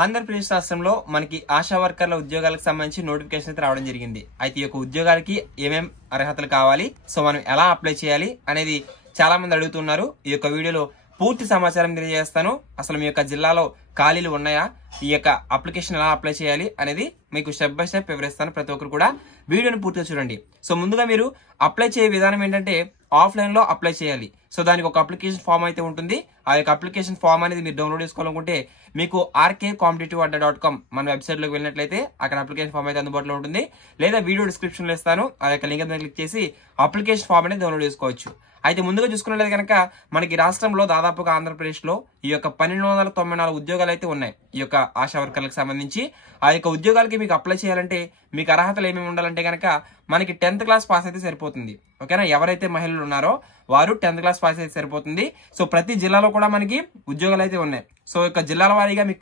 ఆంధ్రప్రదేశ్ రాష్ట్రంలో మనకి ఆశా వర్కర్ల ఉద్యోగాలకు సంబంధించి నోటిఫికేషన్ అయితే రావడం జరిగింది. అయితే ఈ యొక్క ఉద్యోగాలకి ఏమేం అర్హతలు కావాలి, సో మనం ఎలా అప్లై చేయాలి అనేది చాలా మంది అడుగుతున్నారు. ఈ యొక్క వీడియోలో పూర్తి సమాచారం తెలియజేస్తాను. అసలు మీ యొక్క జిల్లాలో ఖాళీలు ఉన్నాయా, ఈ యొక్క అప్లికేషన్ ఎలా అప్లై చేయాలి అనేది మీకు స్టెప్ బై స్టెప్ వివరిస్తాను. ప్రతి ఒక్కరు కూడా వీడియోని పూర్తిగా చూడండి. సో ముందుగా మీరు అప్లై చేయ విధానం ఏంటంటే ఆఫ్లైన్ లో అప్లై చేయాలి. సో దానికి ఒక అప్లికేషన్ ఫామ్ అయితే ఉంటుంది. ఆ యొక్క అప్లికేషన్ ఫామ్ అనేది మీరు డౌన్లోడ్ చేసుకోవాలనుకుంటే మీకు rkcompetitive.com మన వెబ్సైట్ లోకి వెళ్ళినట్లయితే అక్కడ అప్లికేషన్ ఫామ్ అయితే అందుబాటులో ఉంటుంది. లేదా వీడియో డిస్క్రిప్షన్ లో ఇస్తాను, ఆ యొక్క లింక్ మీద క్లిక్ చేసి అప్లికేషన్ ఫామ్ అనేది డౌన్లోడ్ చేసుకోవచ్చు. అయితే ముందుగా చూసుకున్నట్లయితే కనుక మనకి రాష్ట్రంలో దాదాపుగా ఆంధ్రప్రదేశ్ లో ఈ యొక్క 1294 ఉద్యోగాలు అయితే ఉన్నాయి. ఈ యొక్క ఆశా వర్కర్లకు సంబంధించి ఆ యొక్క ఉద్యోగాలకి మీకు అప్లై చేయాలంటే మీకు అర్హతలు ఏమేమి ఉండాలంటే కనుక మనకి 10th క్లాస్ పాస్ అయితే సరిపోతుంది. ఓకేనా, ఎవరైతే మహిళలు ఉన్నారో వారు 10th క్లాస్ పాస్ అయితే సరిపోతుంది. సో ప్రతి జిల్లాలో కూడా మనకి ఉద్యోగాలు అయితే ఉన్నాయి. సో యొక్క జిల్లాల వారీగా మీకు